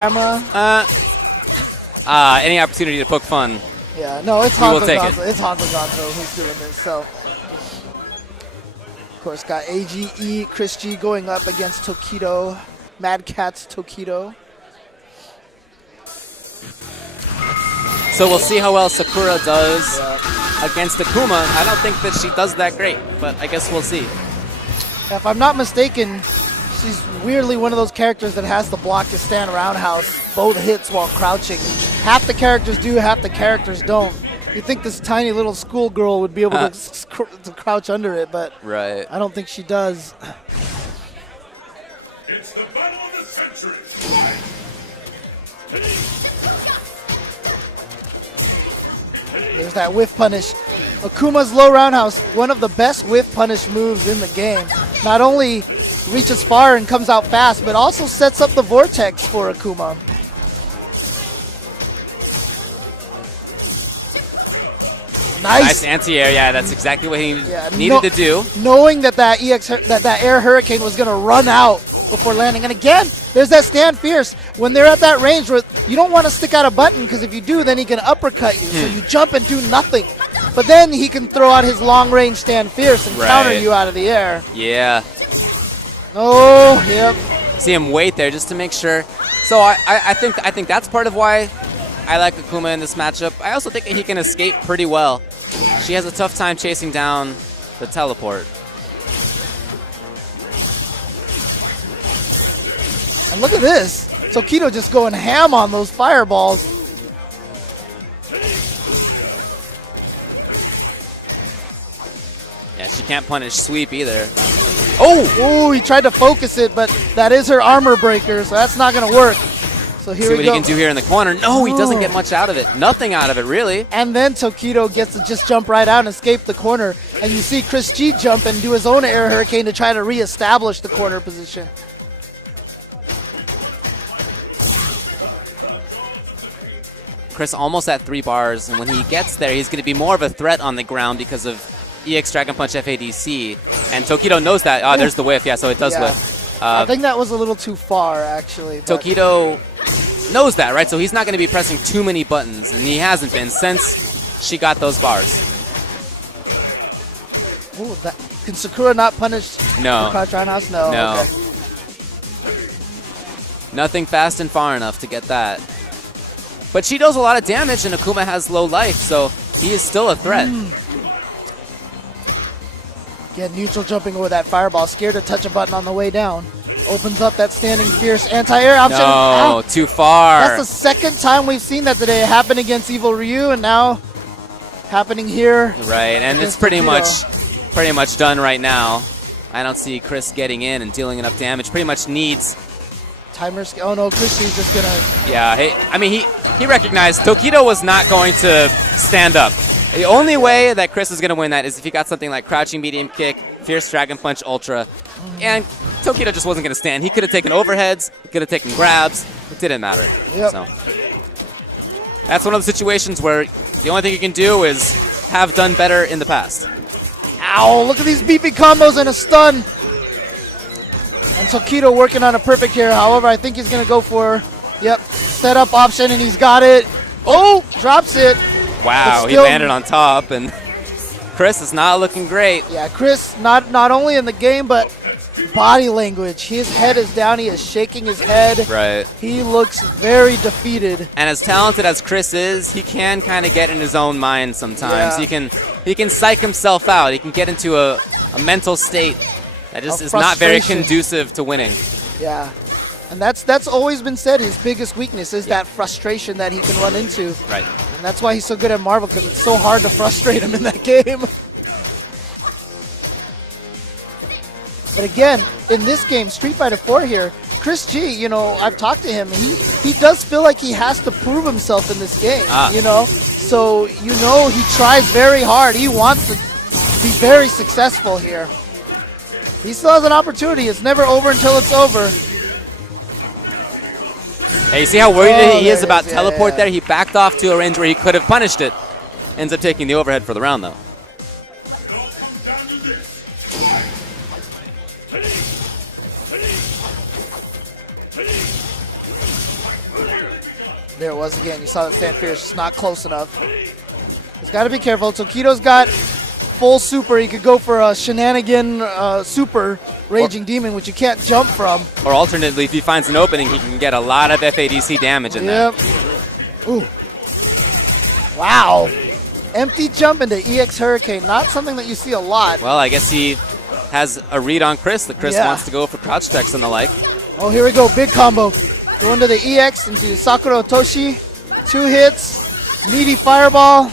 camera? Any opportunity to poke fun. Yeah, no, it's Hanzo Gonzo. It's Hanzo Gonzo who's doing this. So, of course, got AGE, Chris G going up against Tokido, Mad Catz Tokido. So we'll see how well Sakura does against Akuma. I don't think that she does that great, but I guess we'll see. If I'm not mistaken, she's weirdly one of those characters that has the block to stand roundhouse both hits while crouching. Half the characters do, half the characters don't. You think this tiny little schoolgirl would be able to crouch under it, but right. I don't think she does. It's the battle of the century. There's that whiff punish. Akuma's low roundhouse, one of the best whiff punish moves in the game. Not only reaches far and comes out fast, but also sets up the vortex for Akuma. Nice anti-air. Yeah, that's exactly what he needed to do. Knowing that that air hurricane was going to run out before landing. And again, there's that stand fierce. When they're at that range where you don't want to stick out a button, because if you do, then he can uppercut you. So you jump and do nothing. But then he can throw out his long range stand fierce and counter you out of the air. Yeah. Oh, yep. See him wait there just to make sure. So I think that's part of why I like Akuma in this matchup. I also think he can escape pretty well. She has a tough time chasing down the teleport. And look at this. Tokido just going ham on those fireballs. Yeah, she can't punish sweep either. Oh, he tried to focus it, but that is her armor breaker, so that's not going to work. So here see what he can do here in the corner. No, he doesn't get much out of it. Nothing out of it, really. And then Tokido gets to just jump right out and escape the corner. And you see Chris G jump and do his own air hurricane to try to reestablish the corner position. Chris almost at 3 bars, and when he gets there, he's going to be more of a threat on the ground because of EX Dragon Punch FADC. And Tokido knows that. Oh, there's the whiff. Yeah, so it does whiff. I think that was a little too far, actually. Tokido knows that, right? So he's not going to be pressing too many buttons, and he hasn't been since she got those bars. Ooh, can Sakura not punish no. Crouch Roundhouse? No. No. Okay. Nothing fast and far enough to get that. But she does a lot of damage, and Akuma has low life, so he is still a threat. Again, neutral jumping over that fireball, scared to touch a button on the way down. Opens up that standing fierce anti-air option. No, too far. That's the second time we've seen that today. It happened against Evil Ryu, and now happening here. Right, and it's pretty much done right now. I don't see Chris getting in and dealing enough damage. Pretty much needs timer. Oh no, Christy's just gonna. Yeah, he recognized Tokido was not going to stand up. The only way that Chris is going to win that is if he got something like crouching medium kick, fierce dragon punch ultra, and Tokido just wasn't going to stand. He could have taken overheads, he could have taken grabs. It didn't matter. Yep. So that's one of the situations where the only thing you can do is have done better in the past. Ow! Look at these beefy combos and a stun. And Tokido working on a perfect here. However, I think he's going to go for, setup option, and he's got it. Oh, drops it. Wow, he landed on top, and Chris is not looking great. Yeah, Chris, not only in the game, but body language. His head is down. He is shaking his head. Right. He looks very defeated. And as talented as Chris is, he can kind of get in his own mind sometimes. Yeah. He can psych himself out. He can get into a mental state that just is not very conducive to winning. Yeah. And that's always been said. His biggest weakness is that frustration that he can run into. Right. And that's why he's so good at Marvel, because it's so hard to frustrate him in that game. But again, in this game, Street Fighter 4 here, Chris G, I've talked to him. He does feel like he has to prove himself in this game, So, he tries very hard. He wants to be very successful here. He still has an opportunity. It's never over until it's over. Hey, you see how worried he is about teleport there? He backed off to a range where he could have punished it. Ends up taking the overhead for the round, though. There it was again. You saw that stand fierce, just not close enough. He's got to be careful. Tokido's got full super. He could go for a shenanigan super Raging Demon, which you can't jump from. Or alternately, if he finds an opening, he can get a lot of FADC damage in Yep. Ooh. Wow. Empty jump into EX Hurricane. Not something that you see a lot. Well, I guess he has a read on Chris that Chris wants to go for crouch checks and the like. Oh, here we go. Big combo. Going to the EX into Sakura Otoshi. 2 hits. Meaty fireball.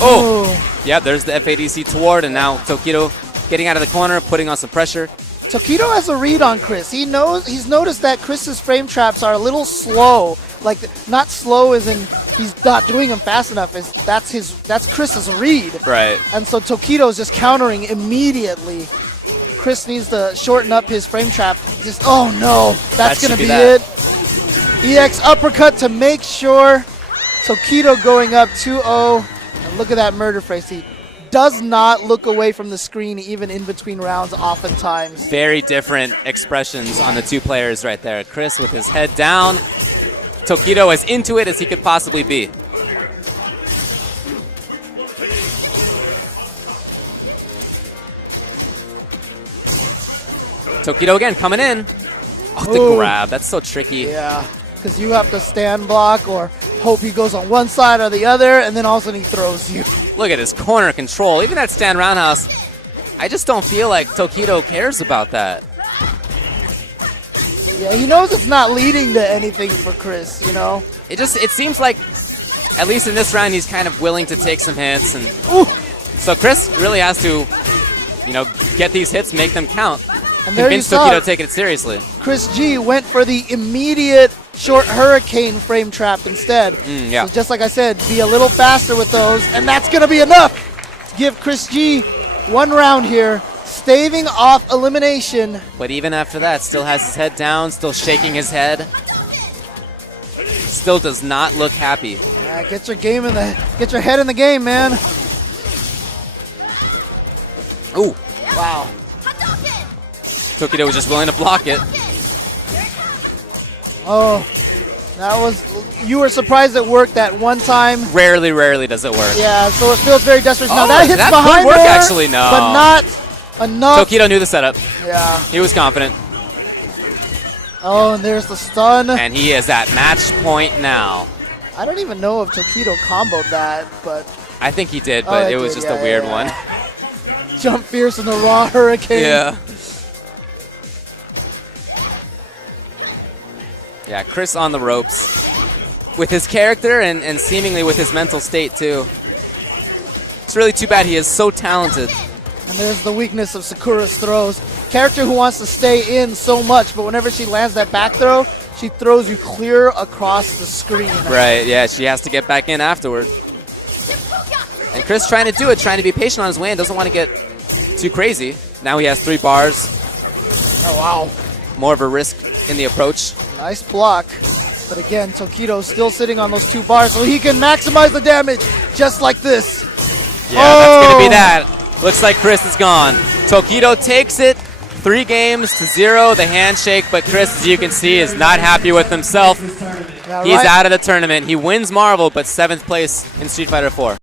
Oh. Ooh. Yeah, there's the FADC toward, and now Tokido getting out of the corner, putting on some pressure. Tokido has a read on Chris. He's noticed that Chris's frame traps are a little slow. Like, not slow as in he's not doing them fast enough. That's Chris's read. Right. And so Tokido's just countering immediately. Chris needs to shorten up his frame trap. Just, oh no, that's going to be it. EX uppercut to make sure. Tokido going up 2-0. And look at that murder phrase. He does not look away from the screen even in between rounds oftentimes. Very different expressions on the two players right there. Chris with his head down. Tokido as into it as he could possibly be. Tokido again coming in. Oh, the grab. That's so tricky. Yeah, because you have to stand block or hope he goes on one side or the other, and then all of a sudden he throws you. Look at his corner control. Even that stand roundhouse, I just don't feel like Tokido cares about that. Yeah, he knows it's not leading to anything for Chris, you know? It seems like, at least in this round, he's kind of willing to take some hits. And so Chris really has to, you know, get these hits, make them count. And there convince you saw Tokido taking it seriously. Chris G went for the immediate short hurricane frame trap instead. Yeah. So just like I said, be a little faster with those, and that's going to be enough to give Chris G one round here, staving off elimination. But even after that, still has his head down, still shaking his head. Still does not look happy. Yeah, get your head in the game, man. Ooh. Wow. Tokido was just willing to block it. Oh, you were surprised it worked that one time. Rarely does it work. Yeah, so it feels very desperate. Now that hits that behind could work, there, actually, no. but not enough. Tokido knew the setup. Yeah. He was confident. Oh, and there's the stun. And he is at match point now. I don't even know if Tokido comboed that, but... I think he did, but it was just a weird one. Jump fierce in the raw hurricane. Yeah. Yeah, Chris on the ropes. With his character and seemingly with his mental state, too. It's really too bad he is so talented. And there's the weakness of Sakura's throws. Character who wants to stay in so much, but whenever she lands that back throw, she throws you clear across the screen. Right, yeah, she has to get back in afterward. And Chris trying to do it, trying to be patient on his way and doesn't want to get too crazy. Now he has 3 bars. Oh, wow. More of a risk in the approach. Nice block. But again, Tokido still sitting on those 2 bars, so he can maximize the damage just like this. Yeah, that's going to be that. Looks like Chris is gone. Tokido takes it. 3 games to 0, the handshake, but Chris, as you can see, is not happy with himself. Yeah, He's out of the tournament. He wins Marvel, but 7th place in Street Fighter 4.